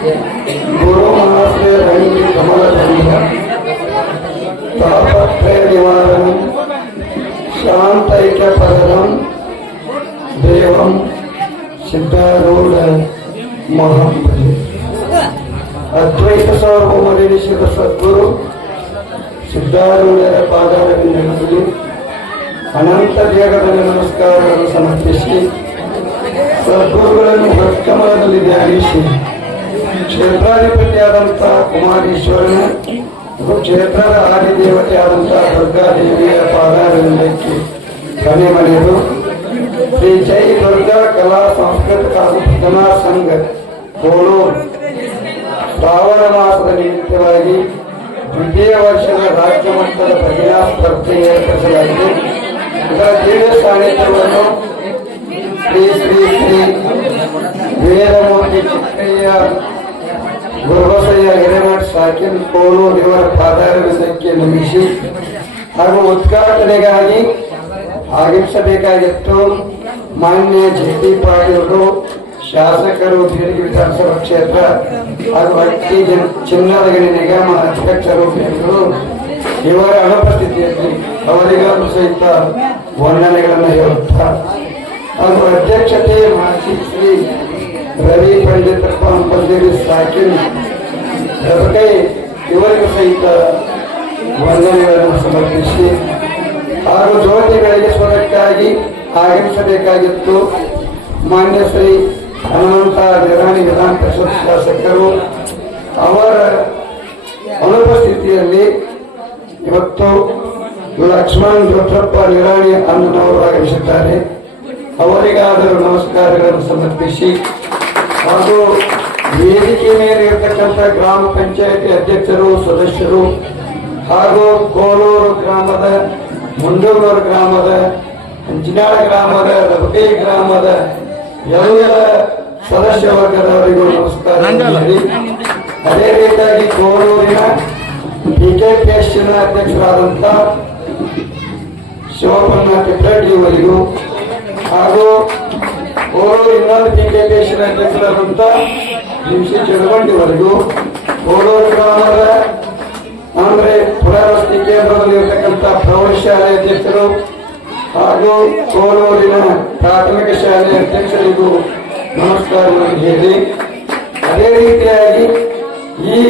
ಗುರು ಮಹಾಶ್ರಯ ರಂಗಿ ಕಮಲದಂಡ ತಾಪತ್ರಯ ನಿವಾರಣಂ ಶಾಂತೈಕ್ಯ ಪದಂ ದೇವಂ ಸಿದ್ಧಾರೂಢ ಮಹಾಂಬಲಿ ಅದ್ವೈತ ಸಾರ್ವಭೌಮರೆನಿಸಿದ ಸದ್ಗುರು ಸಿದ್ಧಾರೂಢರ ಪಾದಾರವಿಂದಗಳಲ್ಲಿ ಅನಂತ ದೇಹದಲ್ಲಿ ನಮಸ್ಕಾರಗಳನ್ನು ಸಮರ್ಪಿಸಿ ಸದ್ಗುರುಗಳನ್ನು ಹೃತ್ಕಮಲದಲ್ಲಿ ಧ್ಯಾನಿಸಿ ಕ್ಷೇತ್ರಾಧಿಪತಿಯಾದಂಥ ಕುಮಾರೇಶ್ವರನ ಮತ್ತು ಕ್ಷೇತ್ರದ ಆದಿದೇವತೆಯಾದಂಥ ದುರ್ಗಾದೇವಿಯ ಪಾದಾರವಿಂದಕ್ಕೆ ಕನೆ ಮನೆಯದು ಶ್ರೀ ಜೈ ದುರ್ಗಾ ಕಲಾ ಸಾಂಸ್ಕೃತಿಕ ಹಾಗೂ ಭಜನಾ ಸಂಘ ಕೋಳೂರು ಶ್ರಾವಣ ಮಾಸದ ನಿಮಿತ್ತವಾಗಿ ದ್ವಿತೀಯ ವರ್ಷದ ರಾಜ್ಯ ಮಟ್ಟದ ಭಜನಾ ಸ್ಪರ್ಧೆ ಏರ್ಪಡಿಸಲಾಗಿದೆ ಇದರ ದಿವ್ಯ ಸಾನ್ನಿಧ್ಯವನ್ನು ಶ್ರೀ ಕೋಳೂರು ಇವರ ಪಾದಾರವಿಂದಕ್ಕೆ ನಿಮಿಷಿ. ಹಾಗೂ ಉದ್ಘಾಟನೆಗಾಗಿ ಆಗಮಿಸಬೇಕಾಗಿತ್ತು ಮಾನ್ಯ ಜೆ ಡಿ ಪಾಟೀಲರು, ಶಾಸಕರು ಬೀಳಿಗೆ ವಿಧಾನಸಭಾ ಕ್ಷೇತ್ರ ಹಾಗೂ ಹಟ್ಟಿ ಚಿನ್ನದಗಣಿ ಚಿನ್ನದ ಗಣಿ ನಿಗಮ ಅಧ್ಯಕ್ಷರು, ಬೆಂಗಳೂರು ಇವರ ಅನುಪಸ್ಥಿತಿಯಲ್ಲಿ ಅವರಿಗೂ ಸಹಿತ ವಂದನೆಗಳನ್ನು ಹೇಳುತ್ತಾ, ಹಾಗೂ ಅಧ್ಯಕ್ಷತೆ ಮಾಜಿ ಶ್ರೀ ರವಿ ಪಂಡಿತಪ್ಪ ಅಂಬಂದೇವಿ ಸಾಕಿನ್ ರಬಕೈ ಇವರಿಗೂ ಸಹಿತ ವಂದನೆಗಳನ್ನು ಸಮರ್ಪಿಸಿ ಆರು ಜ್ಯೋತಿಗಳಿಗೆ ಸ್ವರಕ್ಕಾಗಿ ಆಗಮಿಸಬೇಕಾಗಿತ್ತು ಮಾನ್ಯ ಶ್ರೀ ಹನುಮಂತ ನಿರಾಣಿ ವಿಧಾನ ಪರಿಷತ್ ಶಾಸಕರು, ಅವರ ಅನುಪಸ್ಥಿತಿಯಲ್ಲಿ ಇವತ್ತು ಲಕ್ಷ್ಮಣ್ ರುದ್ರಪ್ಪ ನಿರಾಣಿ ಅಣ್ಣನವರು ಆಗಮಿಸಿದ್ದಾರೆ. ಅವರಿಗಾದರೂ ನಮಸ್ಕಾರಗಳನ್ನು ಸಮರ್ಪಿಸಿ ಹಾಗೂ ವೇದಿಕೆ ಮೇಲೆ ಇರತಕ್ಕಂಥ ಗ್ರಾಮ ಪಂಚಾಯತಿ ಅಧ್ಯಕ್ಷರು ಸದಸ್ಯರು ಹಾಗೂ ಕೋಲೂರು ಗ್ರಾಮದ ಮುಂಡೂರು ಗ್ರಾಮದ ಅಂಜನಾಳ ಗ್ರಾಮದ ರಬಕೈ ಗ್ರಾಮದ ಎಲ್ಲ ಸದಸ್ಯ ವರ್ಗದವರಿಗೂ ನಮಸ್ಕಾರ ಅದೇ ರೀತಿಯಾಗಿ ಕೋಲೂರಿನ ಬಿಕೆಪಿಎಸ್ನ ಅಧ್ಯಕ್ಷರಾದಂಥ ಶಿವಪನ್ನ ಕಿಟ್ಟಡ್ಡಿ ಅವರಿಗೂ ಹಾಗೂ ಕೋಲೂರು ಇನ್ನೊಂದು ಬಿಕೆಪಿಎಸ್ನ ಅಧ್ಯಕ್ಷರಾದಂಥ ಚಡಗೊಂಡಿವರೆಗೂ ಕೋಲೂರು ಗ್ರಾಮದ ಅಂದ್ರೆ ಕೇಂದ್ರದಲ್ಲಿ ಇರತಕ್ಕಂತ ಪ್ರೌಢಶಾಲೆ ಅಧ್ಯಕ್ಷರು ಹಾಗೂ ಕೋಲೂರಿನ ಪ್ರಾಥಮಿಕ ಶಾಲೆ ಅಧ್ಯಕ್ಷರಿಗೂ ನಮಸ್ಕಾರವನ್ನು ಹೇಳಿ. ಅದೇ ರೀತಿಯಾಗಿ ಈ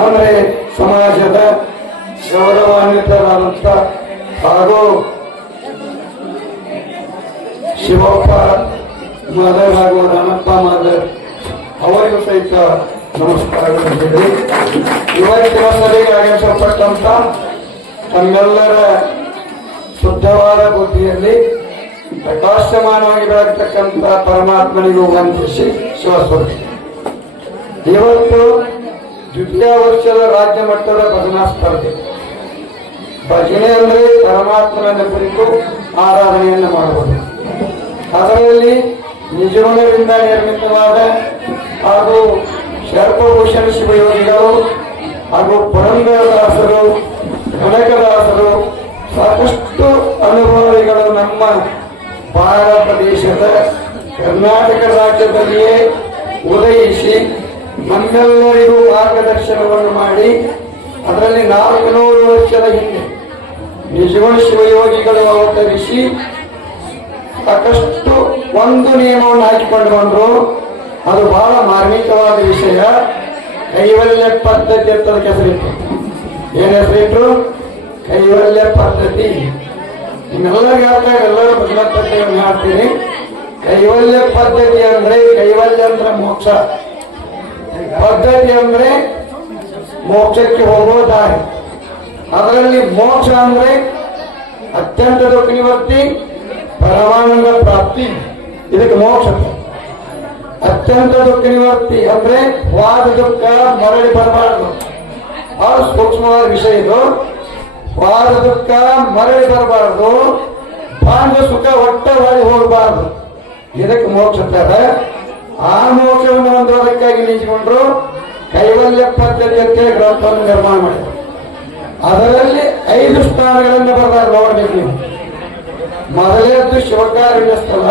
ಅಂದ್ರೆ ಸಮಾಜದ ಗೌರವಾನ್ವಿತರಾದಂಥ ಹಾಗೂ ಶಿವಪ್ಪ ಮದರ್ ಹಾಗೂ ರಾಮಪ್ಪ ಮದರ್ ಅವರಿಗೂ ಸಹಿತ ನಮಸ್ಕಾರಗಳು ಹೇಳಿ ಇವತ್ತಿನ ಸಭೆಗೆ ಆಗಮಿಸಲ್ಪಟ್ಟಂತ ತಮ್ಮೆಲ್ಲರ ಶುದ್ಧವಾದ ಬುದ್ಧಿಯಲ್ಲಿ ಪ್ರಕಾಶಮಾನವಾಗಿ ಬೆಳಗ್ತಕ್ಕಂಥ ಪರಮಾತ್ಮನಿಗೂ ವಂದಿಸಿ ಶಿವಸ್ವರ್ಗ ಇವತ್ತು ದ್ವಿತೀಯ ವರ್ಷದ ರಾಜ್ಯ ಮಟ್ಟದ ಭಜನಾ ಸ್ಪರ್ಧೆ. ಭಜನೆ ಅಂದರೆ ಪರಮಾತ್ಮನ ಕುರಿತು ಆರಾಧನೆಯನ್ನು ಮಾಡಬಹುದು ಅದರಲ್ಲಿ ನಿಜಗುಣದಿಂದ ನಿರ್ಮಿತವಾದ ಹಾಗೂ ಶರ್ಪಭೂಷಣ ಶಿವಯೋಗಿಗಳು ಹಾಗೂ ಪುರಂದರದಾಸರು ಕನಕದಾಸರು ಸಾಕಷ್ಟು ಅನುಭವಿಗಳು ನಮ್ಮ ಭಾರತ ದೇಶದ ಕರ್ನಾಟಕ ರಾಜ್ಯದಲ್ಲಿಯೇ ಉದಯಿಸಿ ನಮ್ಮೆಲ್ಲರಿಗೂ ಮಾರ್ಗದರ್ಶನವನ್ನು ಮಾಡಿ ಅದರಲ್ಲಿ ನಾಲ್ಕು ನೂರು ವರ್ಷದ ಹಿಂದೆ ನಿಜಗುಣ ಶಿವಯೋಗಿಗಳು ಅವತರಿಸಿ ಸಾಕಷ್ಟು ಒಂದು ನಿಯಮವನ್ನು ಹಾಕಿಕೊಂಡು ಬಂದ್ರು. ಅದು ಬಹಳ ಮಾರ್ಮಿಕವಾದ ವಿಷಯ. ಕೈವಲ್ಯ ಪದ್ಧತಿ ಅಂತ ಹೆಸರಿತ್ತು ಏನ್ ಹೆಸರಿಟ್ರು ಕೈವಲ್ಯ ಪದ್ಧತಿ. ನಿಮ್ಮೆಲ್ಲರಿಗೂ ಹೇಳ್ತಾ ಎಲ್ಲರೂ ಭಜನಾ ಪದ್ಧತಿಯನ್ನು ಮಾಡ್ತೀನಿ ಕೈವಲ್ಯ ಪದ್ಧತಿ ಅಂದ್ರೆ ಕೈವಲ್ಯ ಅಂದ್ರೆ ಮೋಕ್ಷ. ಪದ್ಧತಿ ಅಂದ್ರೆ ಮೋಕ್ಷಕ್ಕೆ ಹೋಗುವ ದಾರಿ. ಅದರಲ್ಲಿ ಮೋಕ್ಷ ಅಂದ್ರೆ ಅತ್ಯಂತ ದುಃಖ ನಿವರ್ತಿ ಪರಮಾನಂದ ಪ್ರಾಪ್ತಿ. ಇದಕ್ಕೆ ಮೋಕ್ಷ. ಅತ್ಯಂತ ದುಃಖ ನಿವರ್ತಿ ಅಂದ್ರೆ ವಾದ ದುಃಖ, ಮರಳಿ ಬರಬಾರದು. ಬಹಳ ಸೂಕ್ಷ್ಮವಾದ ವಿಷಯ ಇದು. ವಾದ ದುಃಖ, ಮರಳಿ ಬರಬಾರದು. ಭಾಂಗ ಸುಖ ಒಟ್ಟವಾಗಿ ಹೋಗಬಾರದು. ಇದಕ್ಕೆ ಮೋಕ್ಷ ಅಂತಾರೆ ಆ ಮೋಕ್ಷವನ್ನು ಹೊಂದೋದಕ್ಕಾಗಿ ನಿಂತುಕೊಂಡ್ರು ಕೈವಲ್ಯ ಪದ್ಧತಿ ಅಂತೇಳಿ ಗ್ರಂಥವನ್ನು ನಿರ್ಮಾಣ ಮಾಡಿದರು. ಅದರಲ್ಲಿ ಐದು ಸ್ಥಾನಗಳನ್ನು ಬರೆದಾರೆ ನೋಡ್ಬೇಕು ನೀವು ಮೊದಲೇದ್ದು ಶಿವಕಾರುಣ್ಯ ಸ್ಥಳ.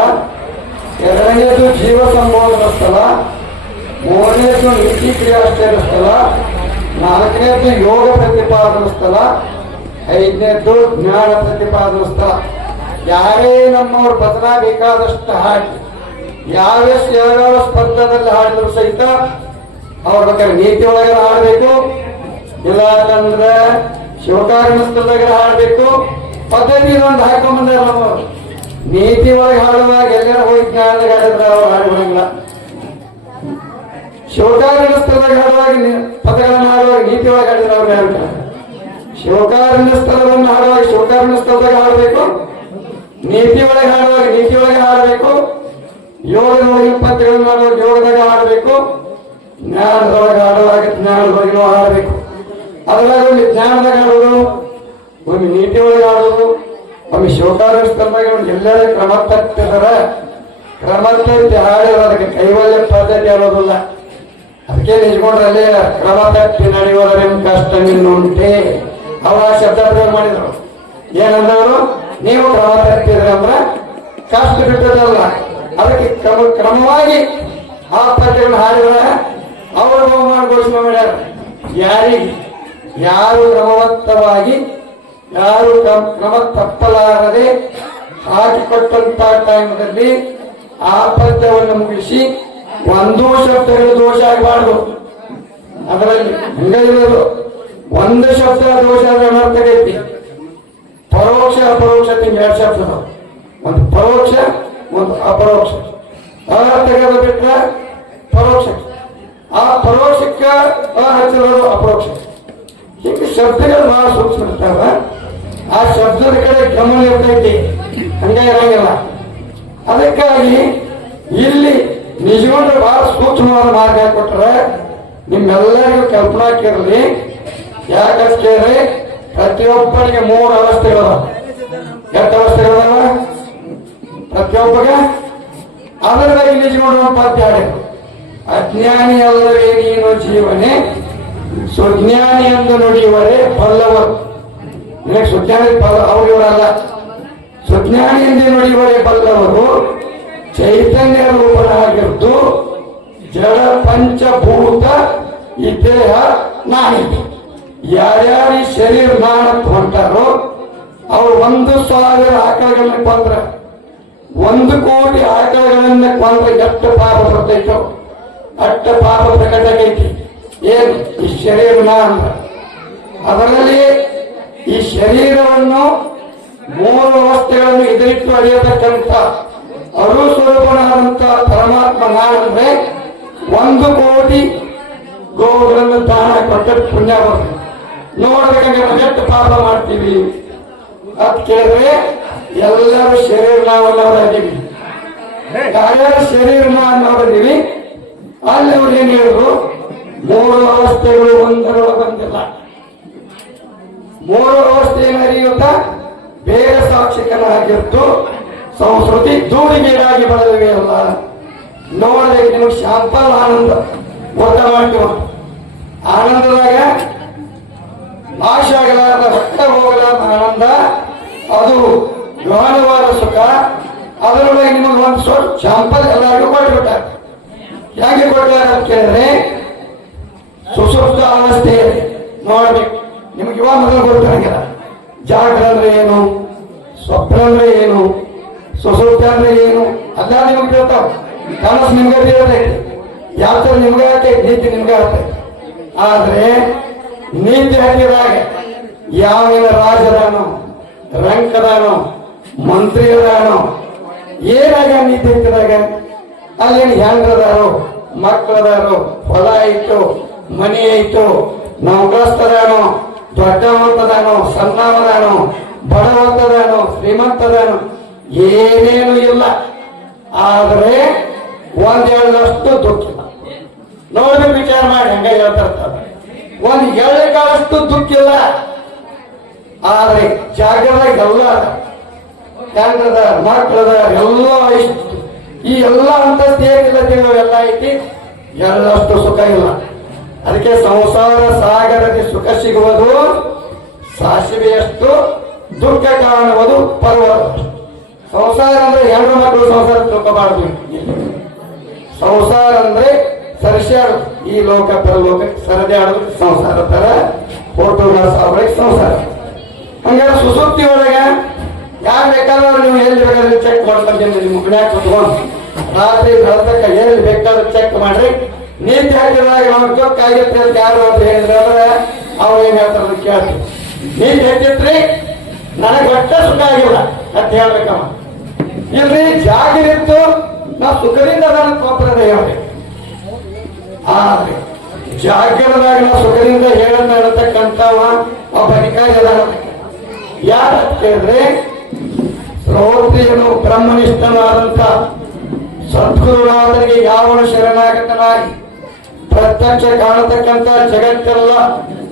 ಎರಡನೇದು ಜೀವ ಸಂಬೋಧನ ಸ್ಥಳ, ಮೂರನೇದು ನೀತಿ ಕ್ರಿಯಾಶ್ಚರ್ಯ ಸ್ಥಳ, ನಾಲ್ಕನೇದು ಯೋಗ ಪ್ರತಿಪಾದನ ಸ್ಥಳ, ಐದನೇದು ಜ್ಞಾನ ಪ್ರತಿಪಾದನ ಸ್ಥಳ. ಯಾರೇ ನಮ್ಮವ್ರು ಬದಲಾಗಬೇಕಾದಷ್ಟು ಹಾಡಿ ಯಾವ ಯಾವ್ಯಾವ ಸ್ಪರ್ಧದಲ್ಲಿ ಹಾಡಿದ್ರು ಸಹಿತ ಅವ್ರ ಬೇಕಾದ್ರೆ ನೀತಿ ಒಳಗೆ ಹಾಡಬೇಕು. ಇಲ್ಲ ಅಂತಂದ್ರೆ ಶಿವಕಾರ್ಯ ಸ್ಥಳದಾಗ ಹಾಡಬೇಕು. ಪದ್ಧತಿ ಒಂದು ಹಾಕೊಂಡ್ಬಂದ್ರೆ ನಮ್ಮ ನೀತಿ ಒಳಗೆ ಹಾಡುವಾಗ ಎಲ್ಲರ ಹೋಗಿ ಜ್ಞಾನದಾಗ ಹಾಡಿದ್ರೆ ಅವ್ರು ಶಿವಕಾರ್ಯ ಸ್ಥಳದಾಗ ಹಾಡುವಾಗ ಪದಗಳನ್ನು ಹಾಡುವಾಗ ನೀತಿ ಒಳಗೆ ಹಾಡಿದ್ರೆ ಅವ್ರು ಹೇಳ್ತಾರೆ ಶಿವಕಾರ್ಯ ಸ್ಥಳವನ್ನು ಹಾಡುವಾಗ ಶಿವಕಾರ್ಯ ಸ್ಥಳದಾಗ ಹಾಡಬೇಕು? ನೀತಿ ಒಳಗೆ ಹಾಡುವಾಗ ನೀತಿ ಒಳಗೆ ಹಾಡಬೇಕು? ಯೋಗದೊಳಗಿನ ಪದ್ಯಗಳನ್ನು ಹಾಡುವಾಗ ಯೋಗದಾಗ ಹಾಡಬೇಕು? ಜ್ಞಾನದೊಳಗೆ ಹಾಡುವಾಗ ಜ್ಞಾನದೊಳಗಿನೂ ಹಾಡಬೇಕು. ಅದರಲ್ಲಿ ಒಂದು ಜ್ಞಾನದಾಗ ಹಾಡೋದು ಒಂದು ನೀತಿ ಒಳಗೆ ಹಾಡೋದು ಶಿವಕಾರ್ಯ ಸ್ಥಳದಾಗ ಒಂದು ಎಲ್ಲರ ಕ್ರಮ ತಪ್ಪಿದಾರ ಕ್ರಮಕ್ಕೆ ಹಾಡಿದ್ರೆ ಅದಕ್ಕೆ ಕೈವಲ್ಯ ಪದ್ಧತಿ ಅನ್ನೋದಿಲ್ಲ. ಅದಕ್ಕೆ ನಿಜಗೊಂಡ್ರಲ್ಲಿ ಕ್ರಮ ತಪ್ಪಿ ನಡೆಯುವುದರ ನಿಮ್ ಕಷ್ಟ ನಿನ್ನುಂಟೆ. ಅವರ ಶಬ್ದ ಪ್ರಯೋಗ ಮಾಡಿದ್ರು. ಏನಂದವರು? ನೀವು ಕ್ರಮ ತಪ್ಪಿದ್ರೆ ಅಂದ್ರೆ ಕಷ್ಟ ಬಿಟ್ಟದಲ್ಲ ಅದಕ್ಕೆ ಕ್ರಮ, ಕ್ರಮವಾಗಿ ಆ ಪದ್ಯಗಳನ್ನು ಹಾಡಿದ್ರೆ ಅವರು ಬಹುಮಾನ ಘೋಷಣೆ ಮಾಡ್ಯಾರ. ಯಾರಿಗೆ? ಯಾರು ಕ್ರಮವತ್ತವಾಗಿ ಯಾರು ಕ್ರಮ ತಪ್ಪಲಾರದೆ ಹಾಕಿಕೊಟ್ಟಂತ ಟೈಮ್ನಲ್ಲಿ ಆ ಪದ್ಯವನ್ನು ಮುಗಿಸಿ ಒಂದು ಶಬ್ದಗಳು ದೋಷ ಆಗಬಾರ್ದು. ಅದರಲ್ಲಿ ಹಂಗಿರೋದು ಒಂದು ಶಬ್ದ ದೋಷ ಅಂದ್ರೆ ಮಾಡ್ತಾರೆ ಪರೋಕ್ಷ, ಅಪರೋಕ್ಷ ಎರಡು ಶಬ್ದ. ಒಂದು ಪರೋಕ್ಷ, ಒಂದು ಅಪರೋಕ್ಷ. ತೆಗೆದು ಬಿಟ್ರೆ ಪರೋಕ್ಷ. ಆ ಪರೋಕ್ಷಕ್ಕೆ ಹಚ್ಚಿರೋದು ಅಪರೋಕ್ಷ. ಹೀಗೆ ಶಬ್ದಗಳು ಬಹಳ ಸೂಕ್ಷ್ಮ ಇರ್ತಾವ. ಆ ಶಬ್ದದ ಕಡೆ ಗಮನ ಇರ್ತೈತಿ. ಹಂಗೆ ಇರಂಗಿಲ್ಲ ಅದಕ್ಕಾಗಿ ಇಲ್ಲಿ ನಿಜವಾದ ಬಹಳ ಸೂಕ್ಷ್ಮವಾದ ಮಾರ್ಗ ಕೊಟ್ರೆ ನಿಮ್ಮೆಲ್ಲರಿಗೂ ಕಲ್ಪನಾಕಿರಲಿ ಯಾಕಂತ ಕೇಳಿ ಪ್ರತಿಯೊಬ್ಬರಿಗೆ ಮೂರು ಅವಸ್ಥೆಗಳ ಎಷ್ಟು ಅವಸ್ಥೆಗಳದಾವ ಪ್ರತಿಯೊಬ್ಬಗ? ಅದರಲ್ಲಿ ಪದ್ಯ ಹಾಡಿ ಅಜ್ಞಾನಿ ಅಲ್ಲವೇ ನೀನು ಜೀವನೆ. ಸುಜ್ಞಾನಿ ಎಂದು ನುಡಿಯುವರೇ ಬಲ್ಲವರು. ನಿನಗೆ ಸುಜ್ಞಾನಿ ಪದ ಅವ್ರು ಇವರಲ್ಲ ಸುಜ್ಞಾನಿ ನೋಡಿ ನುಡಿಯುವರೇ ಬಲ್ಲವರು ಚೈತನ್ಯ ರೂಪನಾಗಿದ್ದು ಜಡ ಪಂಚಭೂತ ಈ ದೇಹ ನಾನಿದೆ. ಯಾರ್ಯಾರು ಈ ಶರೀರ ನಾಣಕ್ಕೆ ಹೊಂಟಾರೋ ಅವ್ರು ಒಂದು ಸಾವಿರ ಆಕಳಗಳನ್ನ ಕೊಂದ್ರ, ಒಂದು ಕೋಟಿ ಆಕಳಗಳನ್ನ ಕೊಂದ್ರೆ ಎಷ್ಟು ಪಾಪ ಬರ್ತೈತೋ, ಅಷ್ಟ ಪಾಪ ಪ್ರಕಟ ಆಗೈತಿ ಏನು? ಈ ಶರೀರ ಅಂದ್ರ ಅದರಲ್ಲಿ ಈ ಶರೀರವನ್ನು ಮೂರು ಅವಸ್ಥೆಗಳನ್ನು ಎದುರಿಟ್ಟು ಅರಿಯತಕ್ಕಂಥ ಅರು ಸ್ವರೂಪನಾದಂತ ಪರಮಾತ್ಮ ನಾನಂದ್ರೆ ಒಂದು ಕೋಟಿ ಗೋವುಗಳನ್ನು ದಾನ ಕೊಟ್ಟ ಪುಣ್ಯ ಬರ್ತದೆ. ನೋಡಬೇಕಂದ್ರೆ ಪಾಪ ಮಾಡ್ತೀವಿ. ಅಂತ ಕೇಳಿದ್ರೆ ಎಲ್ಲರೂ ಶರೀರ ನಾವನ್ನವರಾಗಿವಿ ಯಾರ್ಯಾರು ಶರೀರ ಅನ್ನೋರಿದ್ದೀವಿ ಅಲ್ಲಿ ಅವ್ರು ಏನ್ ಹೇಳಿದ್ರು? ಮೂರು ಅವಸ್ಥೆಗಳು ಒಂದರೊಳ ಬಂದಿಲ್ಲ ಮೂರು ಅವಸ್ಥೆ ಅರಿಯುತ್ತ ಬೇರೆ ಸಾಕ್ಷಿಕನಾಗಿತ್ತು ಸಂಸ್ಕೃತಿ ಧೂಳಿಗೀಡಾಗಿ ಬೆಳೆದಿವೆ ಅಲ್ಲ. ನೋಡಿದ್ರೆ ನಿಮಗೆ ಶಾಂಪಲ್ ಆನಂದ ಗೊತ್ತ ಮಾಡ್ತೀವ ಆನಂದದಾಗ ನಾಶ ಆಗಲಾರದ ರಕ್ತ ಆನಂದ, ಅದು ಗಹನವಾದ ಸುಖ. ಅದರೊಳಗೆ ನಿಮಗೆ ಒಂದು ಸ್ವಲ್ಪ ಶಾಂಪಲ್ ಎಲ್ಲರಿಗೂ ಕೊಟ್ಬಿಟ್ಟಾರೆ. ಹೇಗೆ ಕೊಟ್ಟಾರೆ ಅಂತ ಕೇಳಿದ್ರೆ ಸುಸುಪ್ತ ಅವಸ್ಥೆ ನೋಡ್ಬೇಕು. ನಿಮ್ಗೆ ಇವಾಗ ಮೊದಲು ಗೊತ್ತಿರಂಗಿಲ್ಲ ಜಾಗ ಅಂದ್ರೆ ಏನು? ಸ್ವಪ್ನ ಅಂದ್ರೆ ಏನು? ಸೊಸೋಚ ಅಂದ್ರೆ ಏನು? ಅದ ನಿಮ್ಗೆ ಕೇಳ್ತಾವ ಕನಸು ನಿಮ್ಗೆ ಹೇಳ್ತೈತಿ ಯಾತ್ರ ನಿಮ್ಗೆ ಆಗ್ತೈತೆ ನೀತಿ ನಿಮ್ಗೆ ಆಗ್ತೈತೆ ಆದ್ರೆ ನೀತಿ ಹಾಕಿದಾಗ ಯಾವ ರಾಜದಾನೋ ರಂಕದಾನೋ ಮಂತ್ರಿ ಏನಾಗ ನೀತಿ ಹಾಕಿದಾಗ ಅಲ್ಲೇನು ಹೆಂಗ್ರದಾರೋ ಮಕ್ಕಳದಾರೋ ಹೊಲ ಆಯ್ತು ಮನಿ ಆಯ್ತು ನೌಕರಸ್ಥದಾನೋ ದೊಡ್ಡವಂತದಾನೋ ಸಣ್ಣವರಾನೋ ಬಡವಂತದಾನೋ ಶ್ರೀಮಂತದಾನೋ ಏನೇನು ಇಲ್ಲ. ಆದರೆ ಒಂದೆರಡಷ್ಟು ದುಃಖ ದುಃಖಿಲ್ಲ ನೋಡಿ ವಿಚಾರ ಮಾಡಿ ಹೆಂಗ ಹೇಳ್ತಿರ್ತಾರೆ ಒಂದ್ ಕಾಳಷ್ಟು ದುಃಖ ಇಲ್ಲ. ಆದ್ರೆ ಜಾಗದಾಗ ಎಲ್ಲ ಹೆಂಗದ, ಮಕ್ಕಳದ ಎಲ್ಲ ಇಷ್ಟು. ಈ ಎಲ್ಲ ಅಂತಸ್ತು ಏನಿಲ್ಲ ಎಲ್ಲ ಐತಿ, ಎಳ್ಳಷ್ಟು ಸುಖ ಇಲ್ಲ. ಅದಕ್ಕೆ ಸಂಸಾರ ಸಾಗರಕ್ಕೆ ಸುಖ ಸಿಗುವುದು ಸಾಸಿವೆಯಷ್ಟು ದುಃಖ ಕಾಣುವುದು ಪರ್ವತ ಸಂಸಾರ ಅಂದ್ರೆ ಹೆಣ್ಣು ಮಕ್ಕಳು ಸಂಸಾರ ತಿಳ್ಕೋಬಾರ್ದು ಸಂಸಾರ ಅಂದ್ರೆ ಸರಸ್ಯಾಡು ಈ ಲೋಕ ಪರಲೋಕಕ್ಕೆ ಸರದಿ ಆಡೋದು ಸಂಸಾರ ತರ ಫೋಟೋ ಅವರಿಗೆ ಸಂಸಾರ. ಹಂಗಾರೆ ಸುಸುಪ್ತಿ ಒಳಗೆ ಯಾರು ಬೇಕಾದ್ರೂ ನೀವು ಎಲ್ಲಿ ಬೇಕಾದ್ರೆ ಚೆಕ್ ಮಾಡ್ಕೊಂತೀನಿ ನಿಮ್ಮ ಕುತ್ಕೊಂಡು. ರಾತ್ರಿ ಬೆಳತಕ್ಕ ಎಲ್ಲಿ ಬೇಕಾದ್ರೂ ಚೆಕ್ ಮಾಡ್ರಿ. ನೀತಿ ಹಾಕಿದಾಗ ನಾವು ಗೊತ್ತಾಗಿರುತ್ತೆ ಅಂತ ಯಾರು ಅಂತ ಹೇಳಿದ್ರೆ ಅಂದ್ರೆ ಅವ್ರು ಏನ್ ಹೇಳ್ತಾರೆ ಕೇಳ್ತೀವಿ ನೀತಿ ಹೆಚ್ಚಿತ್ರಿ ನನಗೆ ಒಟ್ಟ ಸುಖ ಆಗಿಲ್ಲ ಅಂತ ಹೇಳ್ಬೇಕಮ್ಮ. ಇಲ್ರಿ ಜಾಗಿರಿತ್ತು ನಾ ಸುಖದಿಂದ ಅದನ್ನ ಕೋಪರದ ಹೇಳ್ಬೇಕು. ಆದ್ರೆ ಜಾಗ್ರದಾಗ ನಾವು ಸುಖದಿಂದ ಹೇಳನ್ನ ಹೇಳ್ತಕ್ಕಂಥವ ಒಬ್ಬ ಅಧಿಕಾರಿ ಅದಾನ. ಯಾರ ಕೇಳಿದ್ರೆ ಶ್ರೋತ್ರಿಯನು ಬ್ರಹ್ಮನಿಷ್ಠನಾದಂತ ಸದ್ಗುರುನಾಥನಿಗೆ ಯಾವನು ಶರಣಾಗತನಾಗಿ ಪ್ರತ್ಯಕ್ಷ ಕಾಣತಕ್ಕಂತ ಜಗತ್ತೆಲ್ಲ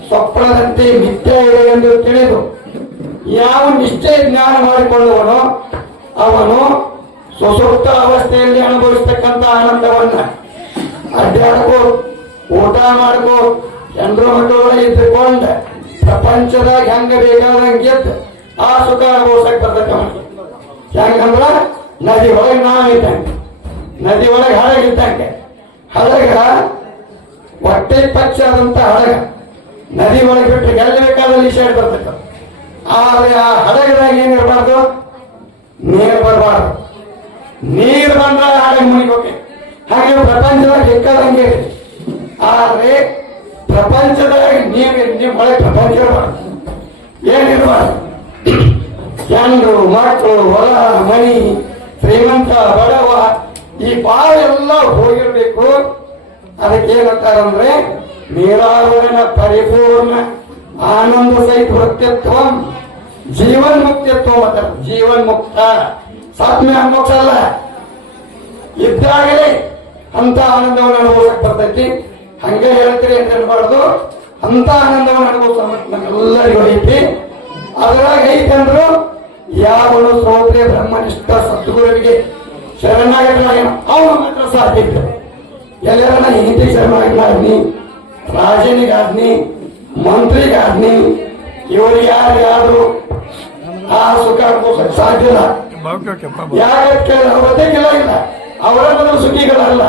ಸ್ವಪ್ನದಂತೆ ಮಿಥ್ಯ ಇದೆ ಎಂದು ತಿಳಿದು ಯಾವ ನಿಷ್ಠೆ ಜ್ಞಾನ ಮಾಡಿಕೊಳ್ಳುವನೋ ಅವನು ಸುಸುಪ್ತ ಅವಸ್ಥೆಯಲ್ಲಿ ಅನುಭವಿಸ್ತಕ್ಕಂಥ ಆನಂದವನ್ನ. ಅಡ್ಡಾಡ್ಕೋ ಊಟ ಮಾಡ್ಕೋ, ಚಂದ್ರ ಮಟ್ಟೊಳಗೆ ಇದ್ದುಕೊಂಡ ಪ್ರಪಂಚದಾಗ ಹೆಂಗ ಬೇಕಾದಂಗೆ ಎದ್ದು ಆ ಸುಖ ಅನುಭವಿಸಕ್ ಬರ್ತಕ್ಕಂಥ ಯಾಕಂದ್ರ ನದಿ ಒಳಗೆ ನಾವ್ ಇದ್ದಂಗೆ. ನದಿ ಒಳಗೆ ಹಳಗಿದ್ದಂಗೆ ಹಳಗ ಹೊಟ್ಟೆ ಪಚ್ಚ ಆದಂತ ಹಡಗ. ನದಿ ಒಳಗೆ ಬಿಟ್ಟು ಎಲ್ಲಿ ಬೇಕಾದಲ್ಲಿ ಈಶಾಡಿ ಬರ್ತಕ್ಕ ಆದ್ರೆ ಆ ಹಡಗದಾಗ ಏನಿರಬಾರ್ದು ನೀರು ಬರಬಾರ್ದು. ನೀರು ಬಂದ್ರೆ ಹಡಗ ಮುಗಿಬೇಕು ಹಾಗೆ ಪ್ರಪಂಚದಾಗ ಹೆಕ್ಕಾದಂಗೆ ಆದ್ರೆ ಪ್ರಪಂಚದಾಗ ನೀರು ನೀವು ಒಳಗೆ ಪ್ರಪಂಚ ಇರಬಾರ್ದು. ಏನಿರಬಾರ್ದು ಜನರು ಮಕ್ಕಳು, ಹೊಲ, ಮನಿ, ಶ್ರೀಮಂತ, ಬಡವ, ಈ ಬಾಳೆಲ್ಲ ಹೋಗಿರ್ಬೇಕು. ಅದಕ್ಕೆ ಏನಂತಾರಂದ್ರೆ ನೀರಾವರಿನ ಪರಿಪೂರ್ಣ ಆನಂದ ಸಹಿತ ವೃತ್ತಿತ್ವ, ಜೀವನ್ ಮುಕ್ತಿತ್ವ ಮತ ಜೀವನ್ ಮುಕ್ತ. ಸಾತ್ಮೆ ಮೋಕ್ಷ ಅಲ್ಲ. ಇದ್ದಾಗಲೇ ಅಂತ ಆನಂದವನ್ನು ಅನುಭವಿಸಕ್ ಬರ್ತೈತಿ. ಹಂಗೆ ಹೇಳ್ತೀರಿ ಅಂತ ಹೇಳ್ಬಾರ್ದು. ಅಂತ ಆನಂದವನ್ನು ಅನುಭವಿಸ ನಮ್ಮೆಲ್ಲರಿಗೂ ಐತಿ. ಅದ್ರಾಗ ಐತಂದ್ರು ಯಾವನು ಶ್ರೋತ್ರೆ ಬ್ರಹ್ಮನಿಷ್ಠ, ಸದ್ಗುರುವಿಗೆ ಶರಣಾಗತನಾಗಿ ಅವನು ಮಾತ್ರ ಸಾಧ್ಯ ಎಲ್ಲರನ್ನ ಹಿಂದಿ ಶರಣಾಗಲಾಗ್ನಿ ರಾಜನಿಗಾಗ್ನಿ, ಮಂತ್ರಿಗಾಗ್ನಿ, ಇವರು ಯಾರು ಯಾರು ಆ ಸುಖಕ್ಕೂ ಸಾಧ್ಯಲ್ಲ ಯಾಕೆ ಬದುಕಿಲ್ಲ ಇಲ್ಲ. ಅವರ ಮೊದಲು ಸುಖಿಗಳಲ್ಲ.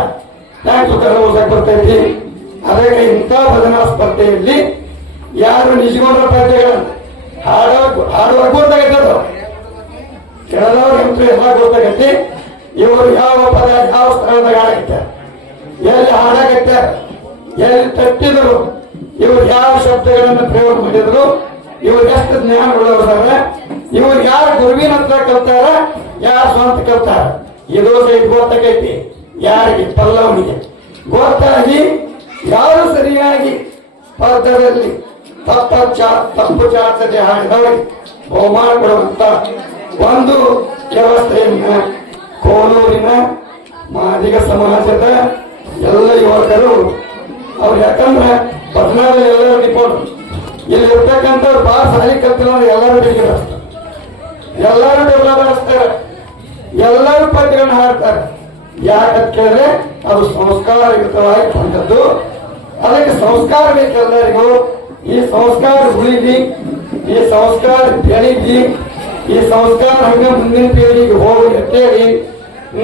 ಯಾಕೆ ಸುಖ ಅನುಭವಿಸಕ್ ಬರ್ತೈತಿ ಅದಕ್ಕೆ ಇಂಥ ಭಜನಾ ಸ್ಪರ್ಧೆಯಲ್ಲಿ ಯಾರು ನಿಜಗೊಂಡ ಪದ್ಯಗಳನ್ನು ಹಾಡೋ ಹಾಡುವಾಗ ಗೊತ್ತಾಗತ್ತದು ಕೆಲವರು ಎಂತೂ ಎಲ್ಲ ಗೊತ್ತಾಗತ್ತೆ ಇವರು ಯಾವ ಪದ, ಯಾವ ಸ್ಥಳದಾಗ ಹಾಡಾಗತ್ತಾರೆ ಎಲ್ಲಿ ಹಾಡಾಗತ್ತಾರೆ ಎಲ್ಲಿ ತಟ್ಟಿದರು? ಇವ್ರು ಯಾವ ಶಬ್ದಗಳನ್ನು ಪ್ರಯೋಗ ಮಾಡಿದ್ರು? ಇವ್ರು ಎಷ್ಟು ಜ್ಞಾನ ಉಳ್ಳವರ ಇವ್ರು ಯಾರು ಗುರುವಿನ ಹತ್ರ ಕಲ್ತಾರ? ಯಾರು ಸ್ವಂತ ಕಲ್ತಾರ? ಇದು ಸಹಿತ ಗೊತ್ತಾಗೈತಿ. ಯಾರಿಗೆ? ಪಲ್ಲವನಿಗೆ ಗೊತ್ತಾಗಿ ಯಾರು ಸರಿಯಾಗಿ ಸ್ಪರ್ಧದಲ್ಲಿ ತಪ್ಪ ಚಾ- ತಪ್ಪು ಚಾಚತೆ ಹಾಡಿದವರಿಗೆ ಬಹುಮಾನ ಕೊಡುವಂತ ಒಂದು ವ್ಯವಸ್ಥೆಯನ್ನ ಕೋಲೂರಿನ ಮಾದಿಗ ಸಮಾಜದ ಎಲ್ಲ ಯುವಕರು ಅವ್ರು. ಯಾಕಂದ್ರೆ ಪಟ್ನಾದ ಎಲ್ಲರೂ ಡಿಪೋರ್ಟ್ ಇಲ್ಲಿ ಇರ್ತಕ್ಕಂಥ ಭಾಳ ಸಾಲಿ ಎಲ್ಲರೂ ಡಿಗ್ರಿ ಎಲ್ಲರೂ ಡೆವಲಪ್ ಆಗ್ತಾರೆ. ಎಲ್ಲರೂ ಪಟ್ಟಿಗಳನ್ನ ಹಾಡ್ತಾರೆ ಯಾಕಂತ ಕೇಳಿದ್ರೆ ಅದು ಸಂಸ್ಕಾರಯುತವಾಗಿ ಬಂದದ್ದು. ಅದಕ್ಕೆ ಸಂಸ್ಕಾರ ಬೇಕೆಲ್ಲರಿಗೂ ಈ ಸಂಸ್ಕಾರ ಉಳಿದಿ, ಈ ಸಂಸ್ಕಾರ ಬೆಳಿದಿ, ಈ ಸಂಸ್ಕಾರ ಹಂಗೆ ಮುಂದಿನ ಪೀಳಿಗೆ ಹೋಗಿ ಅಂತೇಳಿ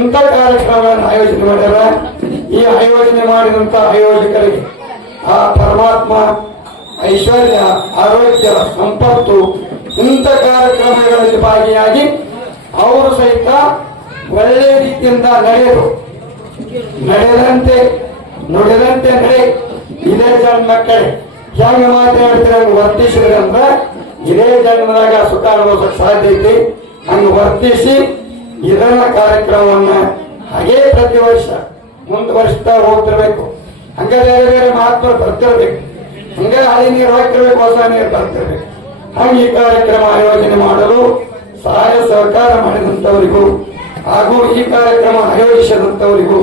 ಇಂಥ ಕಾರ್ಯಕ್ರಮಗಳನ್ನು ಆಯೋಜನೆ ಮಾಡ್ಯಾರ. ಈ ಆಯೋಜನೆ ಮಾಡಿದಂತ ಆಯೋಜಕರಿಗೆ ಆ ಪರಮಾತ್ಮ ಐಶ್ವರ್ಯ, ಆರೋಗ್ಯ, ಸಂಪತ್ತು ಇಂಥ ಕಾರ್ಯಕ್ರಮಗಳಲ್ಲಿ ಭಾಗಿಯಾಗಿ ಅವರು ಸಹಿತ ಒಳ್ಳೆ ರೀತಿಯಿಂದ ನಡೆಯರು ನಡೆದಂತೆ, ನುಡಿದಂತೆ ನಡೆ. ಇದೇ ಜನ್ಮ ಕಡೆ ಹೇಗೆ ಮಾತಾಡ್ತೀರ ವರ್ತಿಸಿದ್ರೆ ಅಂದ್ರೆ ಇದೇ ಜನ್ಮದಾಗ ಸುಖ ಅನುಭವಿಸಕ್ ಸಾಧ್ಯ ಐತಿ. ಹಂಗೆ ವರ್ತಿಸಿ ಇದನ್ನ ಕಾರ್ಯಕ್ರಮವನ್ನ ಹಾಗೇ ಪ್ರತಿ ವರ್ಷ ಮುಂದುವರಿಸ್ತಾ ಹೋಗ್ತಿರ್ಬೇಕು. ಹಂಗೆ ಬೇರೆ ಬೇರೆ ಮಹಾತ್ಮರು ಬರ್ತಿರ್ಬೇಕು. ಹಂಗೆ ಹಳಿ ನೀರು ಹಾಕಿರ್ಬೇಕು, ಹೊಸ ನೀರು ಬರ್ತಿರ್ಬೇಕು. ಹಂಗ ಈ ಕಾರ್ಯಕ್ರಮ ಆಯೋಜನೆ ಮಾಡಲು ಸಹಾಯ ಸಹಕಾರ ಮಾಡಿದಂತವರಿಗೂ ಹಾಗೂ ಈ ಕಾರ್ಯಕ್ರಮ ಆಯೋಜಿಸಿದಂತವರಿಗೂ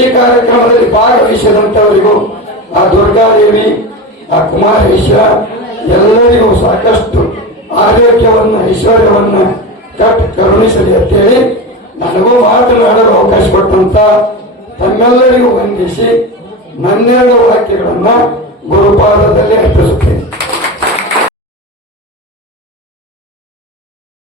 ಈ ಕಾರ್ಯಕ್ರಮದಲ್ಲಿ ಭಾಗವಹಿಸಿದಂತವರಿಗೂ ಆ ದುರ್ಗಾದೇವಿ, ಆ ಕುಮಾರೇಶ, ಎಲ್ಲರಿಗೂ ಸಾಕಷ್ಟು ಆರೋಗ್ಯವನ್ನು, ಐಶ್ವರ್ಯವನ್ನು ಕಟ್ ಕರುಣಿಸಲಿ ಅಂತೇಳಿ ನನಗೂ ಮಾತನಾಡಲು ಅವಕಾಶ ಕೊಟ್ಟಂತ ತಮ್ಮೆಲ್ಲರಿಗೂ ವಂದಿಸಿ ನನ್ನೆರಡು ವಾಕ್ಯಗಳನ್ನು ಗುರುಪಾದದಲ್ಲಿ ಅರ್ಪಿಸುತ್ತೇನೆ.